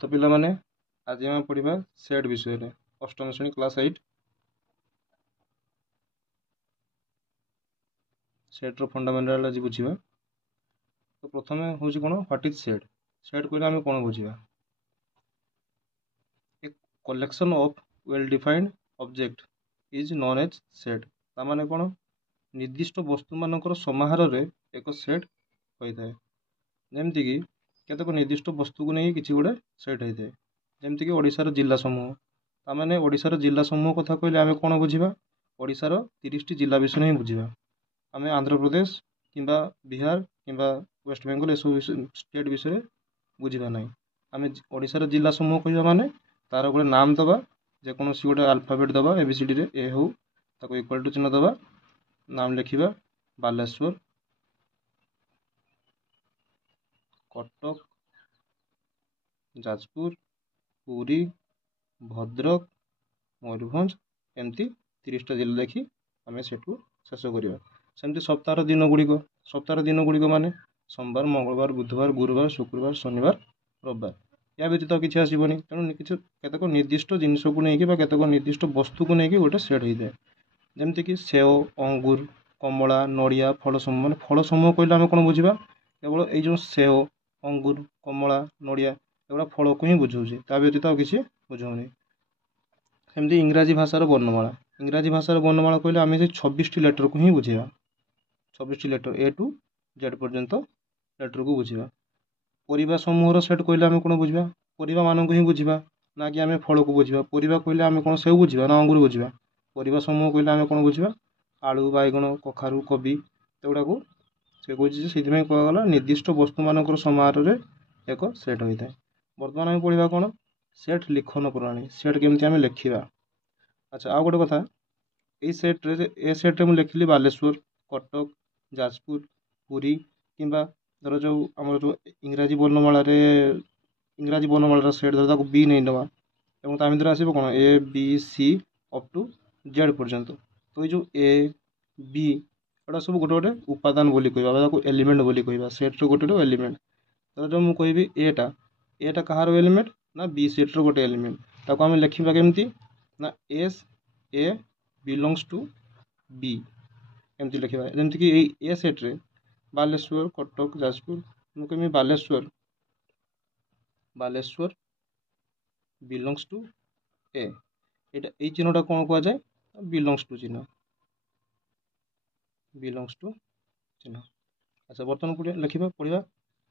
तो पिला माने आज आम पढ़ा सेट विषय में अष्टम श्रेणी क्लास 8 सेट रो फंडामेंटाल आज बुझा। तो प्रथम हूँ कौन व्हाट इज सेट। सेट कहले आम कौन बुझा a collection of well defined object is known as set. तामाने कौन निर्दिष्ट वस्तु मानकर समाहार रे एक सेट होता है। जमती कि केतक निर्दिष्ट वस्तु को नहीं किसी गोटे सेट होता है। जमती कि ओडिशार जिला समूह तामाने ओडिशार जिला समूह कथा कहले आम कौन बुझा ओडिशार 30टी जिला विषय ही बुझा। आम आंध्र प्रदेश किंबा बिहार किंबा वेस्ट बेंगल ये सब स्टेट विषय बुझा ना। आम ओडिशार जिला समूह कह माने तार गोटे नाम दबा जेकोसी गोटे आल्फाबेट दबा एबीसीडी रे ए हो ताको इक्वल टू चिन्ह दबा नाम लिखा बालेश्वर कटक जाजपुर पुरी भद्रक मयूरभंज एमती 30टा जिला देखी आम सेठू शेष करवा। सेमती सप्ताह दिन गुड़िक माने सोमवार मंगलवार बुधवार गुरुवार शुक्रवार शनिवार रविवार या व्यतीत किसी आसबनी। तेणु किसी केतक निर्दिष्ट जिनस को लेकिन केतक निर्दिष्ट वस्तु को लेकिन गोटे सेट होता है। जमतीक सेव अंगूर कमला नड़िया फल समूह मान फल समूह कहले आम कौन बुझा केवल ये सेव अंगूर कमला नड़िया एगुड़ा फल को ही बुझाऊे ता व्यतीत किसी बुझाऊनी। सेमती इंग्राजी भाषार वर्णमाला कहले आम से 26टी लेटर को ही बुझा 26टी लेटर ए टू जेड पर्यंत लेटर को बुझा। परिबा समूहर सेट कहले आम कौन बुझा परिबा मानक ही बुझा ना कि आम फल को बुझा। परिबा कहले आम कौन सेव बुझा ना अंगूर बुझा। परिबा समूह कहले आम कौन बुझा आलू बैगण कखारू कोबी एगुड़ा को से कहे से कहगला निर्दिष्ट वस्तु मानकर समाहार रे एक सेट होता है। बर्तमान आम पढ़ा कौन सेट लिखन प्रणाली सेट केमती आम लिखा। अच्छा आउ गोटे कथा ये सेट्रे मुझे लिखिली बालेश्वर कटक जाजपुर पुरी किंबा धर जो आम जो इंग्राजी वर्णमाला सेट धर बी नहीं नवा और ता भर आसो कौन A B C up to Z पर्यंत। तो ये जो ए बी एटा सब गोटे गोटे उपादान बोली कहवा एलिमेंट बोली कहवा सेट्र गोटे गोटे एलिमेंट। धर जो मुझे कहि एटा कहार एलिमेंट ना बी सेट्र गोटे एलिमेंट ताको आम लिखा केमती ना S A belongs to B एमती लिखा। जमती कि ए सेट्रे बालेश्वर कटक जाजपुर मुझे कह बालेश्वर बिलोंग्स टू ए ये चिन्हटा कौन कह जाए बिलोंग्स टू चिन्ह चिन्ह। अच्छा बर्तमान लिखा पढ़ा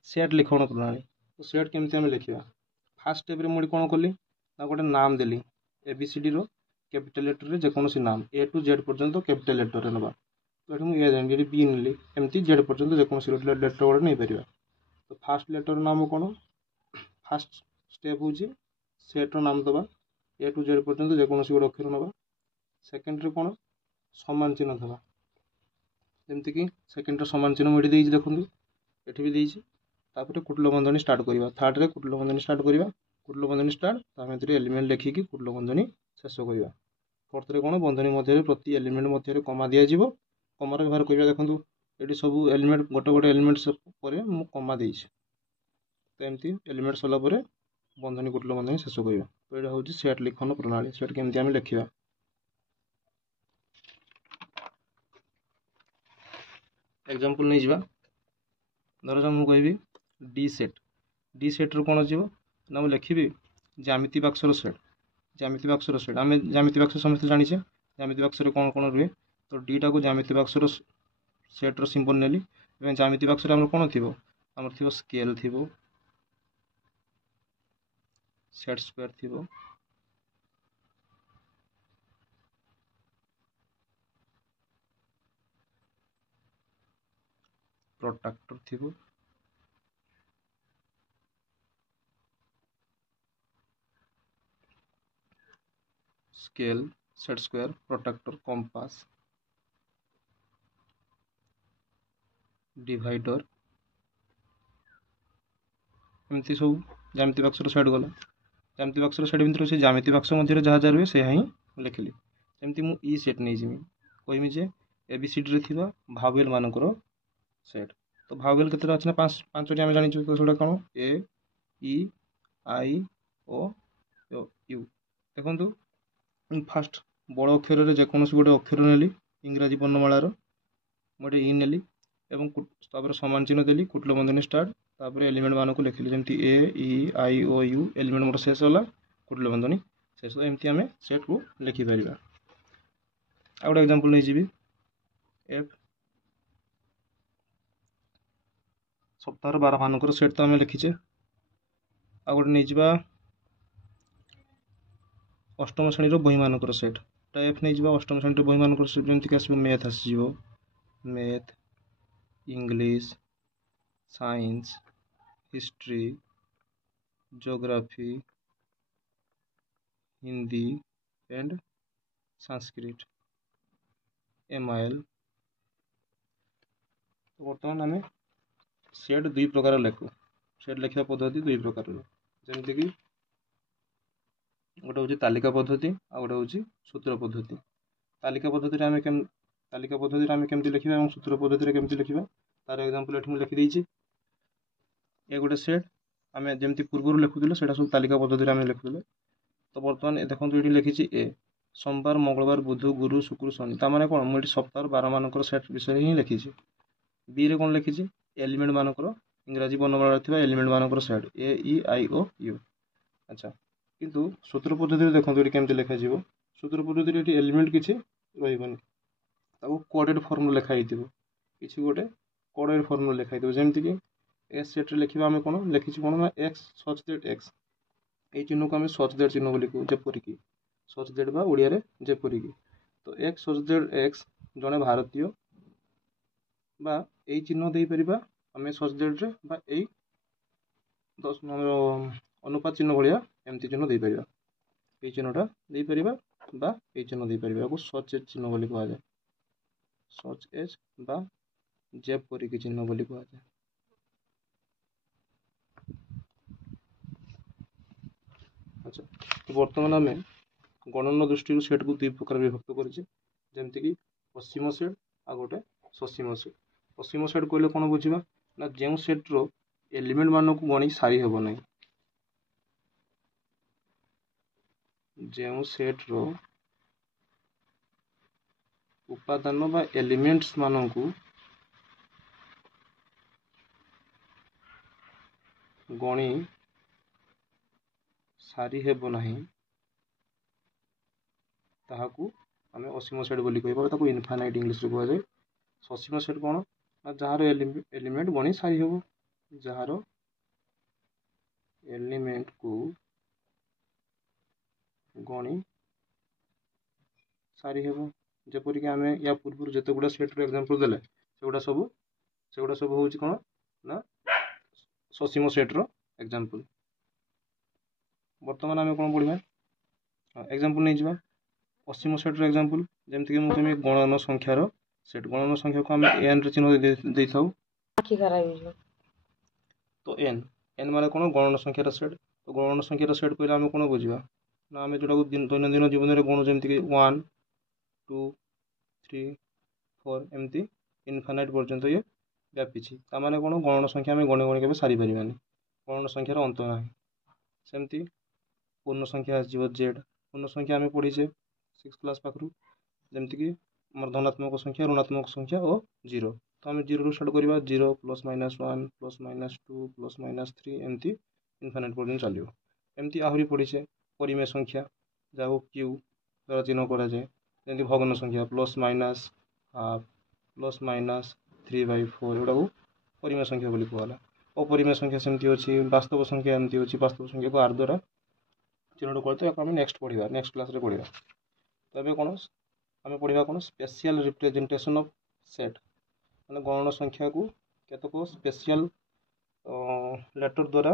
सेट लिखण प्रणाली। तो सेट केमती आम लिखा फास्ट स्टेप मुझे कौन कली ना गोटे नाम देली एबीसीडी रो कैपिटल लेटर रे जेकोसी नाम ए टू जेड पर्यंत कैपिटल लेटर रे नवा। तो ये जानी बी नेली एमती जेड पर्यंत जेकोसी लेटर गोटे नहीं पार। तो फास्ट लेटर नाम कौन फास्ट स्टेप हूँ सेट्र नाम दबा ए टू जेड पर्यंत जेकोसी गोटे अक्षर नवा। सेकेंड कौन समान चिन्ह दबा जमतीक सेकेंड समान चिन्ह मुझे देखिए देखो ये भी देती। तापर कुटल बंधनी स्टार्ट करवा थर्ड रे कुटल बंधनी स्टार्ट करवा कुटल बंधनी स्टार्ट एलिमेंट लिखिकी कुटल बंधनी शेष करवा। फोर्थ रे कौन बंधनी मध्य प्रति एलिमेंट मध्य कमा दिज्व कमार व्यवहार करवा। देखो ये सब एलिमेंट गोटे गोटे एलिमेंट पर कमा दे तो एमती एलिमेंट सरला बंधनी कुटल बंधनी शेष करवा। तो यहाँ हूँ सेट लिखन प्रणाली सेट केमती आम लिखा। एग्जांपल नहीं जावा धर मुझे कहि डी सेट्र कौन जीव ना मुझे लिखी ज्यामिति बाक्सर सेट आम ज्यामिति बाक्स समस्त जाने ज्यामिति बाक्स कौन कौन रुए। तो डीटा को ज्यामिति बाक्सर सेट्र सिंबल नेली ज्यामिति बाक्स आम कौन थी आम थी स्केल थी सेट स्क्वायर थी प्रोट्रैक्टर थी scale set square protractor compass divider एमती सब ज्यामिति बाक्सर सेट गला। ज्यामिति बाक्सर सेट भितर से ज्यामिति बाक्स मध्य जहाँ जहाँ रुए से ही लिखिली। एमती मु ई सेट नहीं जी कहमी जे एबीसीडी रे थिबा भावेल मानकर सेट। तो भावेल केते अछि ना 5टी आम जानि तो सेटा कोन ए ई आई ଓ ୟୁ। ଦେଖନ୍ତୁ ଫାଷ୍ଟ ବଡ଼ ଅକ୍ଷରରେ ଯେକୌଣସି ଗୋଟେ ଅକ୍ଷର ନେଲି ଇଂରାଜୀ ବର୍ଣ୍ଣମାଳାର, ମୁଁ ଗୋଟେ ଇ ନେଲି ଏବଂ ତାପରେ ସମାନ ଚିହ୍ନ ଦେଲି, କୁଟିଳ ବନ୍ଧନୀ ଷ୍ଟାର୍ଟ, ତାପରେ ଏଲିମେଣ୍ଟ ମାନଙ୍କୁ ଲେଖିଲି ଯେମିତି A E I O U, element ମୋର ଶେଷ ହେଲା, କୁଟିଳ ବନ୍ଧନୀ ଶେଷ। ଏମିତି ଆମେ ସେଟ୍କୁ ଲେଖିପାରିବା। ଆଉ ଗୋଟେ ଏକ୍ଜାମ୍ପଲ୍ ନେଇଯିବି, ଏଫ୍। ସପ୍ତାହର 12 ମାନଙ୍କର ସେଟ୍ ତ ଆମେ ଲେଖିଛେ। ଆଉ ଗୋଟେ ନେଇଯିବା ଅଷ୍ଟମ ଶ୍ରେଣୀର ବହିମାନଙ୍କର ସେଟ୍। ଏଫ୍ ନେଇଯିବା ଅଷ୍ଟମ ଶ୍ରେଣୀର ବହିମାନଙ୍କର ସେଟ୍, ଯେମିତିକି ଆସିବ ମ୍ୟାଥ୍ ଆସିଯିବ, math, English, science, history, geography, Hindi and Sanskrit, MIL। ବର୍ତ୍ତମାନ ଆମେ ସେଟ୍ ଦୁଇ ପ୍ରକାର ଲେଖୁ। ସେଟ୍ ଲେଖିବା ପଦ୍ଧତି ଦୁଇ ପ୍ରକାରର, ଯେମିତିକି ଗୋଟେ ହେଉଛି ତାଲିକା ପଦ୍ଧତି, ଆଉ ଗୋଟେ ହେଉଛି ସୂତ୍ର ପଦ୍ଧତି। ତାଲିକା ପଦ୍ଧତିରେ ଆମେ କେମିତି ଲେଖିବା ଏବଂ ସୂତ୍ର ପଦ୍ଧତିରେ କେମିତି ଲେଖିବା, ତାର ଏକ୍ଜାମ୍ପଲ୍ ଏଠି ମୁଁ ଲେଖିଦେଇଛି। ଏ ଗୋଟେ ସେଟ୍, ଆମେ ଯେମିତି ପୂର୍ବରୁ ଲେଖୁଥିଲେ ସେଇଟା ସବୁ ତାଲିକା ପଦ୍ଧତିରେ ଆମେ ଲେଖୁଥିଲେ। ତ ବର୍ତ୍ତମାନ ଦେଖନ୍ତୁ ଏଠି ଲେଖିଛି ଏ, ସୋମବାର, ମଙ୍ଗଳବାର, ବୁଧ, ଗୁରୁ, ଶୁକ୍ର, ଶନି। ତାମାନେ କ'ଣ, ମୁଁ ଏଠି ସପ୍ତାହର 12 ମାନଙ୍କର ସେଟ୍ ବିଷୟରେ ହିଁ ଲେଖିଛି। ବିରେ କ'ଣ ଲେଖିଛି, ଏଲିମେଣ୍ଟ ମାନଙ୍କର, ଇଂରାଜୀ ବର୍ଣ୍ଣମାଳାରେ ଥିବା ଏଲିମେଣ୍ଟ ମାନଙ୍କର set A E I O U. ଆଚ୍ଛା, କିନ୍ତୁ ସୂତ୍ର ପଦ୍ଧତିରେ ଦେଖନ୍ତୁ ଏଠି କେମିତି ଲେଖାଯିବ। ସୂତ୍ର ପଦ୍ଧତିରେ ଏଠି ଏଲିମେଣ୍ଟ କିଛି ରହିବନି, ତାକୁ କୋଡେଡ୍ ଫର୍ମରେ ଲେଖା ହେଇଥିବ, କିଛି ଗୋଟେ କୋଡେଡ୍ ଫର୍ମରେ ଲେଖା ହେଇଥିବ। ଯେମିତିକି ଏ ସେଟ୍ରେ ଲେଖିବା ଆମେ କ'ଣ ଲେଖିଛୁ, କ'ଣ ନା ଏକ୍ସ ସଚ୍ ଦେଟ୍ ଏକ୍ସ। এই চিহ୍ନକୁ ଆମେ ସଚ୍ ଦେଟ୍ ଚିହ୍ନ ବୋଲି କହୁ, ଯେପରିକି ସଚ୍ ଦେଟ୍ ବା ଓଡ଼ିଆରେ ଯେପରିକି। ତ ଏକ୍ସ ସଚ୍ ଦେଟ୍ ଏକ୍ସ ଜଣେ ଭାରତୀୟ, ବା ଏଇ ଚିହ୍ନ ଦେଇପାରିବା ଆମେ ସଚ୍ ଦେଟ୍ରେ, ବା ଏଇ ଅନୁପାତ ଚିହ୍ନ ଭଳିଆ ଏମିତି ଚିହ୍ନ ଦେଇପାରିବା। এই ଚିହ୍ନଟା ଦେଇପାରିବା ବା এই ଚିହ୍ନ ଦେଇପାରିବା, ଏହାକୁ ସଚ୍ ଏଜ୍ ଚିହ୍ନ ବୋଲି କୁହାଯାଏ। ସଚ୍ ଏଜ୍ ବା ଯେପରିକି ଚିହ୍ନ ବୋଲି କୁହାଯାଏ। ଆଚ୍ଛା, ତ ବର୍ତ୍ତମାନ ଆମେ ଗଣନ ଦୃଷ୍ଟିରୁ ସେଟ୍କୁ ଦୁଇ ପ୍ରକାର ବିଭକ୍ତ କରିଛେ, ଯେମିତିକି ପଶ୍ଚିମ ସେଟ୍ ଆଉ ଗୋଟେ ସସୀମ ସେଟ୍। ପଶ୍ଚିମ ସେଟ୍ କହିଲେ କ'ଣ ବୁଝିବା ନା, ଯେଉଁ ସେଟ୍ର ଏଲିମେଣ୍ଟ ମାନଙ୍କୁ ଗଣି ସାରି ହେବ ନାହିଁ, ଯେଉଁ ସେଟ୍ର ଉପାଦାନ ବା ଏଲିମେଣ୍ଟସ୍ ମାନଙ୍କୁ ଗଣି ସାରି ହେବ ନାହିଁ, ତାହାକୁ ଆମେ ଅସୀମ ସେଟ୍ ବୋଲି କହିବା, ତାକୁ ଇନଫାନାଇଟ୍ ଇଂଲିଶରେ କୁହାଯାଏ। ସସୀମ ସେଟ୍ କ'ଣ ନା, ଯାହାର ଏଲିମେଣ୍ଟ ଗଣି ସାରି ହେବ, ଯାହାର ଏଲିମେଣ୍ଟକୁ ଗଣି ସାରି ହେବ। ଯେପରିକି ଆମେ ୟା ପୂର୍ବରୁ ଯେତେଗୁଡ଼ା ସେଟ୍ର ଏକ୍ଜାମ୍ପଲ୍ ଦେଲେ, ସେଗୁଡ଼ା ସବୁ ହେଉଛି କ'ଣ ନା ସସୀମ ସେଟ୍ର ଏକ୍ଜାମ୍ପଲ୍। ବର୍ତ୍ତମାନ ଆମେ କ'ଣ ପଢ଼ିବା, ଏକ୍ଜାମ୍ପଲ୍ ନେଇଯିବା ଅସୀମ ସେଟ୍ର ଏକ୍ଜାମ୍ପଲ୍। ଯେମିତିକି ମୁଁ କହିବି ଗଣନ ସଂଖ୍ୟାର ସେଟ୍। ଗଣନ ସଂଖ୍ୟାକୁ ଆମେ ଏନ୍ରେ ଚିହ୍ନ ଦେଇଥାଉ। ତ ଏନ୍ ମାନେ କ'ଣ, ଗଣନ ସଂଖ୍ୟାର ସେଟ୍। ତ ଗଣନ ସଂଖ୍ୟାର ସେଟ୍ କହିଲେ ଆମେ କ'ଣ ବୁଝିବା ନା, ଆମେ ଯେଉଁଟାକୁ ଦୈନନ୍ଦିନ ଜୀବନରେ ଗଣୁ, ଯେମିତିକି 1 2 3 4 ଏମିତି ଇନଫାନାଇଟ୍ ପର୍ଯ୍ୟନ୍ତ ଇଏ ବ୍ୟାପିଛି। ତାମାନେ କ'ଣ, ଗଣନ ସଂଖ୍ୟା ଆମେ ଗଣି ଗଣି କେବେ ସାରିପାରିବାନି, ଗଣନ ସଂଖ୍ୟାର ଅନ୍ତ ନାହିଁ। ସେମିତି ପୂର୍ଣ୍ଣ ସଂଖ୍ୟା ଆସିଯିବ ଜେଡ୍। ପୂର୍ଣ୍ଣ ସଂଖ୍ୟା ଆମେ ପଢ଼ିଛେ 6th କ୍ଲାସ୍ ପାଖରୁ, ଯେମିତିକି ଆମର ଧନାତ୍ମକ ସଂଖ୍ୟା, ଋଣାତ୍ମକ ସଂଖ୍ୟା ଓ 0। ତ ଆମେ 0ରୁ ଷ୍ଟାର୍ଟ କରିବା, 0 +- 1 +- 2 +- 3 ଏମିତି ଇନଫାନାଇଟ୍ ପର୍ଯ୍ୟନ୍ତ ଚାଲିବ। ଏମିତି ଆହୁରି ପଢ଼ିଛେ ପରିମେୟ ସଂଖ୍ୟା, ଯାହାକୁ କ୍ୟୁ ଦ୍ୱାରା ଚିହ୍ନ କରାଯାଏ, ଯେମିତି ଭଗ୍ନ ସଂଖ୍ୟା +- ହାଫ୍ +- 3/4, ଏଗୁଡ଼ାକୁ ପରିମେୟ ସଂଖ୍ୟା ବୋଲି କୁହାଗଲା। ଅପରିମେୟ ସଂଖ୍ୟା ସେମିତି ଅଛି, ବାସ୍ତବ ସଂଖ୍ୟା ଏମିତି ଅଛି, ବାସ୍ତବ ସଂଖ୍ୟାକୁ R ଦ୍ୱାରା ଚିହ୍ନଟ କରିଥାଏ। ଏହାକୁ ଆମେ ନେକ୍ସଟ କ୍ଲାସ୍ରେ ପଢ଼ିବା। ତ ଏବେ କ'ଣ ଆମେ ପଢ଼ିବା, କ'ଣ ସ୍ପେସିଆଲ ରିପ୍ରେଜେଣ୍ଟେସନ୍ ଅଫ୍ ସେଟ୍, ମାନେ ଗଣନ ସଂଖ୍ୟାକୁ କେତେକ ସ୍ପେସିଆଲ ଲେଟର୍ ଦ୍ୱାରା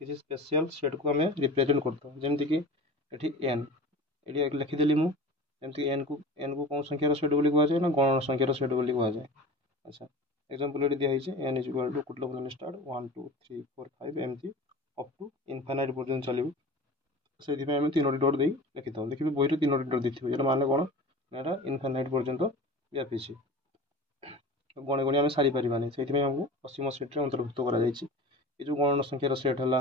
କିଛି ସ୍ପେସିଆଲ ସେଟ୍କୁ ଆମେ ରିପ୍ରେଜେଣ୍ଟ କରିଥାଉ। ଯେମିତିକି ଏଠି ଏନ୍, ଏଠି ଲେଖିଦେଲି ମୁଁ, ଯେମିତି ଏନ୍କୁ କେଉଁ ସଂଖ୍ୟାର ସେଟ୍ ବୋଲି କୁହାଯାଏ ନା, ଗଣନ ସଂଖ୍ୟାର ସେଟ୍ ବୋଲି କୁହାଯାଏ। ଆଚ୍ଛା, ଏକ୍ଜାମ୍ପଲ୍ ଏଠି ଦିଆହେଇଛି, n = କୁଟିଳ ବନ୍ଧନୀ ଷ୍ଟାର୍ଟ 1 2 3 4 5 ଏମିତି ଅପ୍ ଟୁ ଇନଫାନାଇଟ୍ ପର୍ଯ୍ୟନ୍ତ ଚାଲିବ। ସେଇଥିପାଇଁ ଆମେ 3ଟି ଡଟ୍ ଦେଇ ଲେଖିଥାଉ। ଦେଖିବି ବହିରେ 3ଟି ଡଟ୍ ଦେଇଥିବ, ଏଇଟା ମାନେ କ'ଣ ନା, ଏଇଟା ଇନଫାନାଇଟ୍ ପର୍ଯ୍ୟନ୍ତ ବ୍ୟାପିଛି, ଗଣି ଗଣି ଆମେ ସାରିପାରିବାନି। ସେଇଥିପାଇଁ ଆମକୁ ଅସୀମ ସେଟ୍ରେ ଅନ୍ତର୍ଭୁକ୍ତ କରାଯାଇଛି। ଏ ଯେଉଁ ଗଣନ ସଂଖ୍ୟାର ସେଟ୍ ହେଲା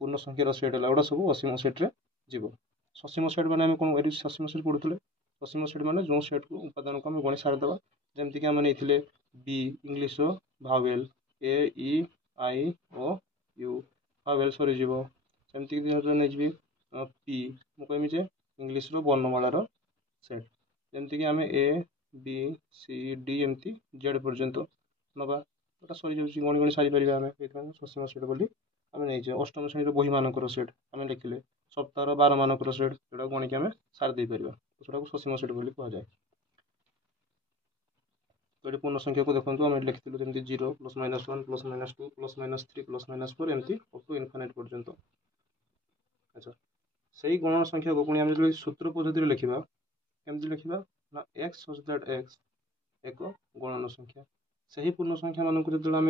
पूर्ण संख्यार सेट है एगुड़ा सब असीम सेट्रे जीव ससीम सेट मैंने कौन ये ससीम सेट पढ़ुले ससीम सेट मैंने जो सेट को उपादान को आम गणी सारिदेवा जमीक आम नहीं बी इंग्लीश भावेल A E I O U भावेल सरीज सेमती नहीं पी मुझे जे इंग्लीश वर्णमालार सेट जमीक आम ए बी सी डी एमती जेड पर्यंत नवा सरी जाऊँगी गणी गणी सारी पारे आम ससीम सेट बोली आम नहीं अष्टम श्रेणी बही मानकर सेट आम लिखिले सप्ताह 12 मानकर सेट जोटा गणिक आम सारी पार जोटा ससीम सेट बोली कहुए। तो ये पूर्ण संख्या को देखो आम लिखी जमी 0 +-1 +-2 +-3 +-4 एमती अप टू इनफाइनाइट पर्यंत। अच्छा से ही गणन संख्या को पुणी आम जो सूत्र पद्धति लिखा केमती लिखा ना एक्स सच दैट एक्स एक गणन संख्या से ही पूर्ण संख्या मानक जो आम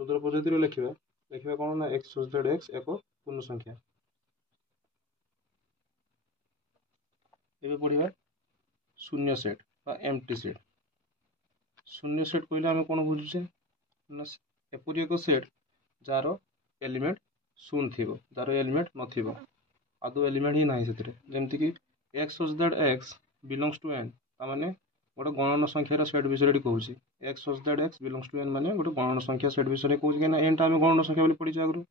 सूत्र पद्धति लिखा लिखा कौन ना एक्स सच दैट एक्स एक पूर्ण संख्या। ये पढ़ा शून्य सेट बा एम्प्टी सेट शून्य सेट कहले आम कौन बुझुचे ना एपरी एक सेट जार एलिमेंट शून्य थी जार एलिमेंट नथिबो आदौ एलिमेंट ही ना जमती कि X such that X belongs to N ताने गोटे गणन संख्यार सेट विषय कहूँ X such that X belongs to N माने गोटे गणन संख्या सेट विषय कहूँ कहीं एन टा गणन संख्या पढ़ी आगु।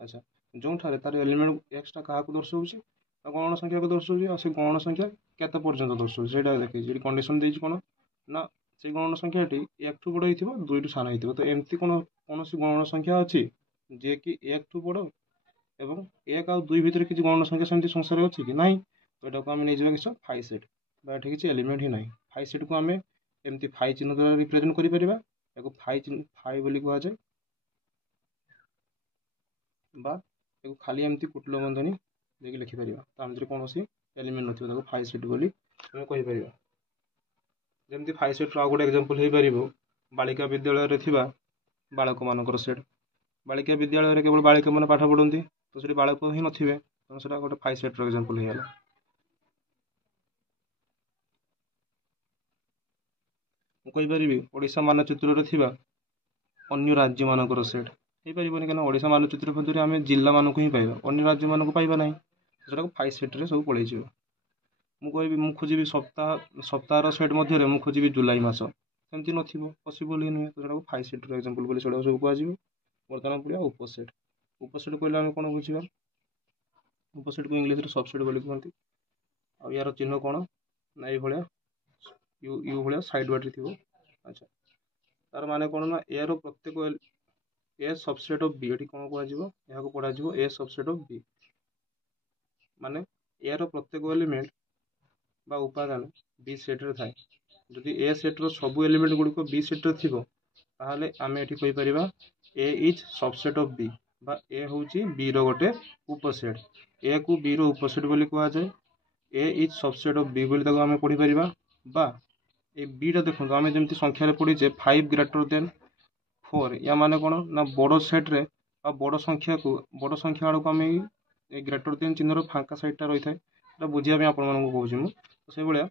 अच्छा जो तार एलिमेंट एक्सटा क्या दर्शाऊँ गणन संख्या को दर्शाऊँ से गणन संख्या केते पर्यंत दर्शाऊँ से देखिए कंडीशन देती कौन ना से गणन संख्याटी एक ठू बड़ हो दुई ठू सान हो तो एमती कौन कौन गणन संख्या अच्छी जे कि एक ठू बड़ एवं एक आ दुई भितर किसी गणन संख्या सेमती संसार अच्छी कि ना तो यहाँ आम नहीं किस फाइ सेट ये किसी एलिमेंट ही ना फाइ सेट को आम एमती फाइ चिन्ह द्वारा रिप्रेजेंट कर फाइ बोली कहुए खाली एमती कुटल बंधनी देखिए लिखिपर कौन एलिमेंट न फाइ सेट बोली कहीपर जमी फाइ सेट आउ गोटे एग्जांपल हो पार बालिका विद्यालय थी बालक मानकर सेट बालिका विद्यालय केवल बालिका मैंने पाठ पढ़ती तो से बालक ही नथिबे तो से गोटे फाइ सेट्र एग्जांपल हो कहीपरि ओडिशा मानचित्र थी अन्य राज्य मानकर सेट हो पारे कहीं ओडिशा मानचित्र मध्य आम जिला मानक ही पाइबा अन्य राज्य मानक पाइबा ना तो फाइ सेट्रे सब पलैज मुझे खोजी सप्ताह सेट मध्य मुझे खोजी जुलाई मस सेमती नसीबल ही नुहे तो फाइ सेट्र एग्जांपल बोली सब कह बर्तमान पढ़ा उपसेट उपसेट कहले आम कौन बुझा उपसेट को इंग्लीश सबसेट बोली कहते आ यार चिन्ह कौन ना ये यू भाया साइड बाटे थी। अच्छा तार माने कौन ना यार प्रत्येक ए सबसेट ऑफ बी ये कौन कह पढ़ा ए सबसेट ऑफ बी माने यार प्रत्येक एलिमेंट बा उपादान बी सेट्रे थाए जदि ए सेट्र सब एलिमेंट गुड़िक बी सेट्रे थी ताहले आम ये कहीपर ए इज सबसेट ऑफ बी बा ए हूँ बी रो गोटे उपसेट ए को बी रो उपसेट बोली कहुए ए इज सबसेट ऑफ बी बोली आम पढ़ी पार बा ए बीटा देखो आम जमी संख्यार पढ़ीचे 5 ग्रेटर देन 4 या माने कौन ना बड़ सेट्रे बड़ संख्या को बड़ संख्या आड़ को आम ग्रेटर देन चिन्हर फांका सैडटा रही है बुझापी आपको कहूँ से भाया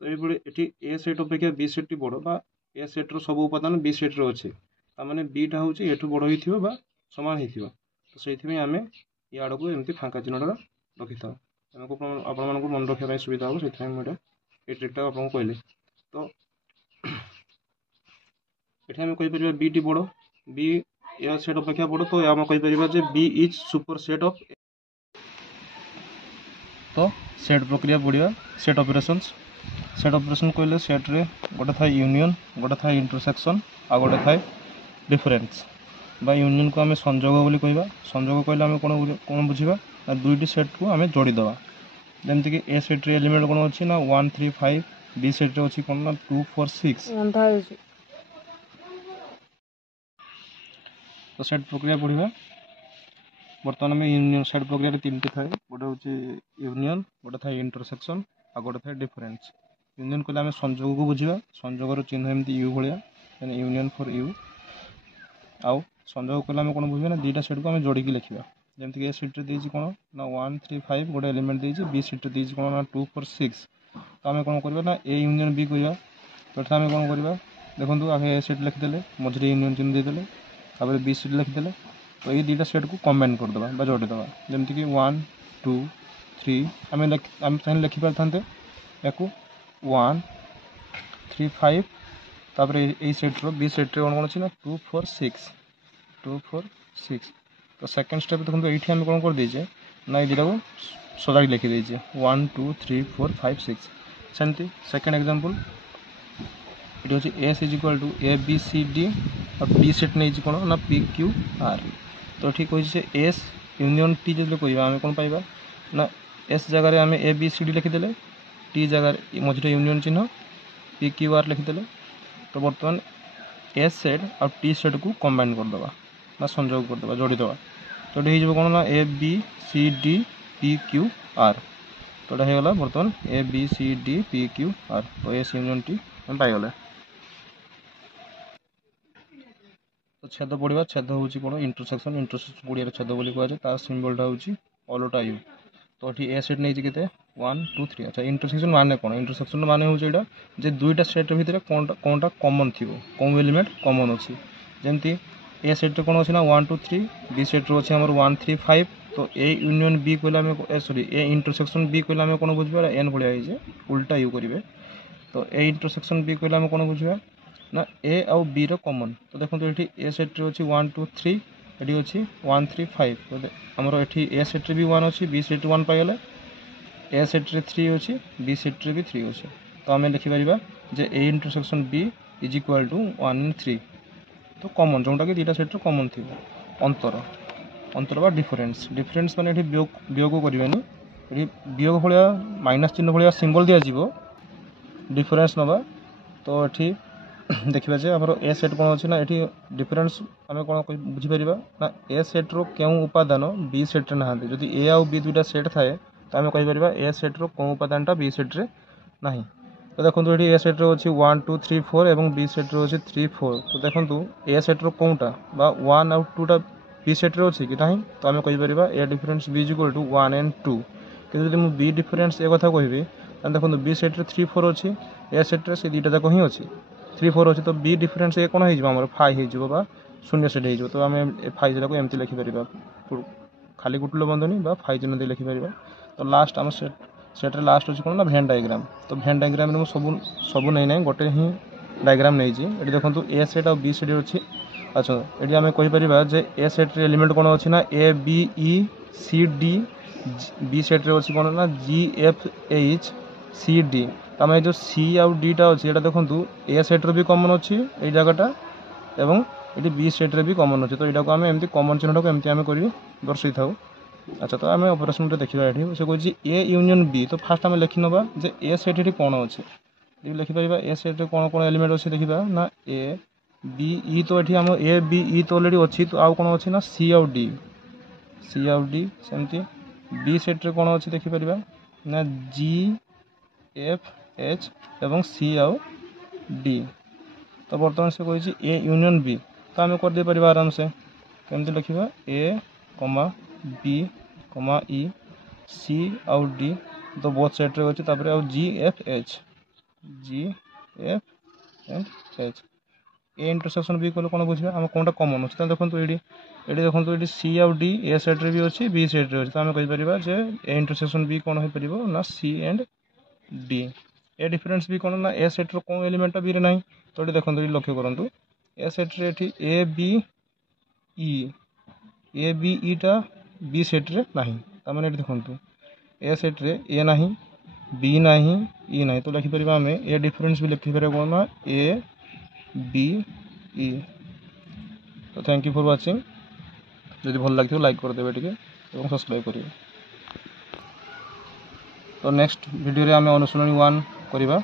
तो ये ए सेट अपेक्षा बी सेट बड़ बा ए सेट्र सब उपादान बी सेट्रे अच्छे ताने बीटा हूँ एठू बड़ हो सामान हो तो से आम इड़ को एमती फांका चिन्हटा रखी था आपको मन रखापी सुविधा हो से मुझे ये ट्रिकटा आपको कहली तो ये आम कहीपर बी टी बड़ बी ए सेट अपेक्षा बड़ तो आम कहीपर B is superset of तो सेट प्रक्रिया पढ़ा सेट ऑपरेशन कहले सेट्रे गोटे था यूनियन गोटे था इंटरसेक्शन आ गोटे था डिफरेंस बा यूनियन को आम संजोग बोली कहवा संजोग कहले आम कौन कौन बुझा दुईटी सेट को आम जोड़ीदे जमीक कि ए सेट्रे एलिमेंट कौन अच्छी ना 1 3 5 बी सेट्रे अच्छी कौन ना 2 4 6 तो सेट प्रक्रिया पढ़ा बर्तमान में यूनियन सेट प्रक्रिया तीन टी थाए गोटे हूँ यूनियन गोटे था इंटरसेक्शन आ गोटे था डिफरेंस यूनियन कहले आम संजोग को बुझा संजोगर चिन्ह एमती you Bhaya union for you आउ संजोग कहले आम कौन बुझा ना दुईटा सेट को आम जोड़ी लिखा जमीक ए सीट्रे देती कौन ना 1 3 5 गोटे एलिमेंट देती बी सीट्रे देती कौन ना 2 4 6 तो आम कौन करवा ना ए यूनियन बी कह तो आम कौन करवा देखो आगे ए सीट लिखिदे मझे यूनियन चिन्ह देदेले बी सीट लिखिदे तो ये दुटा सेट को कंबाइन करदे जोड़ीदे जमीक 1 2 3 आम लिखिपार या 1 3 5 तापर ये सेट्र बी सेट्रे कौन कौन अच्छी ना 2 4 6 2 4 6 तो सेकेंड स्टेप देखो ये आम कौन कर देचे ना ये को सजाड़ी लिखिदे 1 2 3 4 5 6 सेमती सेकेंड एग्जांपल ये हूँ S is equal to A B C D और टी सेट नहीं कौन ना पी क्यू आर तो ठीक है एस यूनियन टी जो कह आम कौन पाइबा ना एस जगह आम ए बी सी डी लिखिदे टी जगह मझे यूनियन चिन्ह पी क्यू आर लिखिदे तो बर्तमान एस सेट और टी सेट को कंबाइन करदे ना संयोग करदे जोड़ीदे तो ये कौन ना A B C D P Q R तो ये होगा बर्तमान A B C D P Q R तो एस यूनियन टी हम पाइगले तो छेद पढ़ा छेद हूँ कौन इंटरसेक्शन पढ़िया छेद बोली कहुए सिंबलटा हूँ अलटा यू तो ये ए सेट नहीं के 1 2 3 अच्छा इंटरसेक्शन माने कौन इंटरसेक्शन माने हूँ यहाँ जे दुईटा सेट भितर कौनटा कमन थी कौन एलिमेंट कमन अच्छी जमती ए सेट्रे कौन अच्छी ना 1 2 3 बी सेट्रे अच्छे आम 1 3 5 तो ए यूनियन बी कहले सॉरी ए इंटरसेक्शन बी कहले आम कौन बुझा एन भाई उल्टा यू करेंगे तो ए इंटरसेक्शन बी कहले आम कौन बुझा ना ए आउ बी रो कमन तो देखो ये ए सेट्रे अच्छी 1 2 3 ये अच्छी 1 3 5 तो आमर ये ए सेट्रे भी 1 अच्छी बी सेट्रे 1 पाइगले ए सेट्रे 3 अच्छी बी सेट्रे भी 3 अच्छे तो आम लिखिपर जे A intersection B is equal to 1 and 3 तो कमन जोटा कि दुटा सेट्रे कमन थी अंतर अंतर बा डिफरेन्स डिफरेन्स माने वियोग करवानी ये वियोग भाया माइनस चिन्ह भाया सिंबल दिज्व डिफरेन्स नवा तो ये देखा जे आम ए सेट कौन अच्छी ना ये डिफरेन्स आम कौन बुझीपर ना ए सेट्र क्यों उपादान बी सेट्रे ना जदि ए आउ बी दुटा सेट थाए तो आम कहीपर ए सेट्र कौन उपादानटा बी सेट्रे ना तो देखो ये ए सेट्रे अच्छी 1 2 3 4 और बी सेट्रे अच्छी 3 4 तो देखो ए सेट्र कौनटा 1 आउ 2टा बी सेट्रे अच्छी कि ना तो आम कहीपर A difference B is equal to 1 and 2 कि मुझे बी डिफरेन्स ए कथा कहि देखो बी सेट्रे 3 4 अच्छी ए सेट्रे से दुटा जाक ही अच्छी 3 4 अच्छी तो बी डिफरेन्स ए कौन हो 5 हो शून्य सेट हो तो आम 5 जरा एमती लिखिपर खाली गुटुल बंधनी 5 चिन्ह लिखिपर तो लास्ट आम सेट्रे लास्ट अच्छी कौन ना भेन डायग्राम तो भेन डायग्राम में सब नहीं ना गोटे ही डायग्राम नहीं ये देखो ए सेट और बी सेट अच्छी अच्छा ये आम कहीपर जे ए सेट्रे एलिमेंट कौन अच्छी ना A B E C D B सेट्रे अच्छी कौन ना G F H C D तो आम जो सी आउ डीटा अच्छी ये देखो ए सेट्रे भी कमन अच्छी ये जगटा एवं ये बी सेट्रे भी कमन अच्छी तो यहाँ को आम एमती कमन चिन्ह को एमती आम कर दर्शाई था अच्छा तो आम ऑपरेशन देखा ये से कहे ए यूनियन बी तो फास्ट आम लिखि नवा जे ए सेट ये कौन अच्छे लिखिपर ए सेट कौन कौन एलिमेंट अच्छे देखा ना ए बी ई तो ये आम ए बी ई तो अलरेडी अच्छी तो आउ कौन अच्छी ना सी आउ डी सेमती बी सेट्रे कौन अच्छी देखिपर ना जी एफ एच एवं सी आउ डी तो बर्तमान से कही ए यूनियन बी तो आम कर दे आराम से केमती लिखा ए कमा बी कमा ई सी आउ डी तो बहुत सेट्रे अच्छे तापर आउ G F H and H A intersection B कहले कौन बुझे आम कौनटा कमन अच्छे देखो ये देखो ये सी आउ डी ए सेट्रे भी अच्छी बी सेट्रे अच्छे तो आम कहीपर जे ए इंटरसेक्शन बी कौन हो पार ना सी एंड डी ए डिफरेन्स भी कौन ना ए सेट्र कौन एलिमेंटा बी रे ना तो ये देखो ये लक्ष्य करूँ ए सेट्रे ए बी ई टा बी सेट्रे ना मैंने देखो ए सेट्रे ए ना बी ना ई ना तो लिखिपर आम ए डिफरेन्स भी लिखिपर कौन ना ए बी ई तो थैंक यू फॉर वाचिंग जदि भल लगे लाइक करदे टे और सब्सक्राइब करेंगे तो नेक्स्ट वीडियो रे आम अनुशीलनी 1 करवा।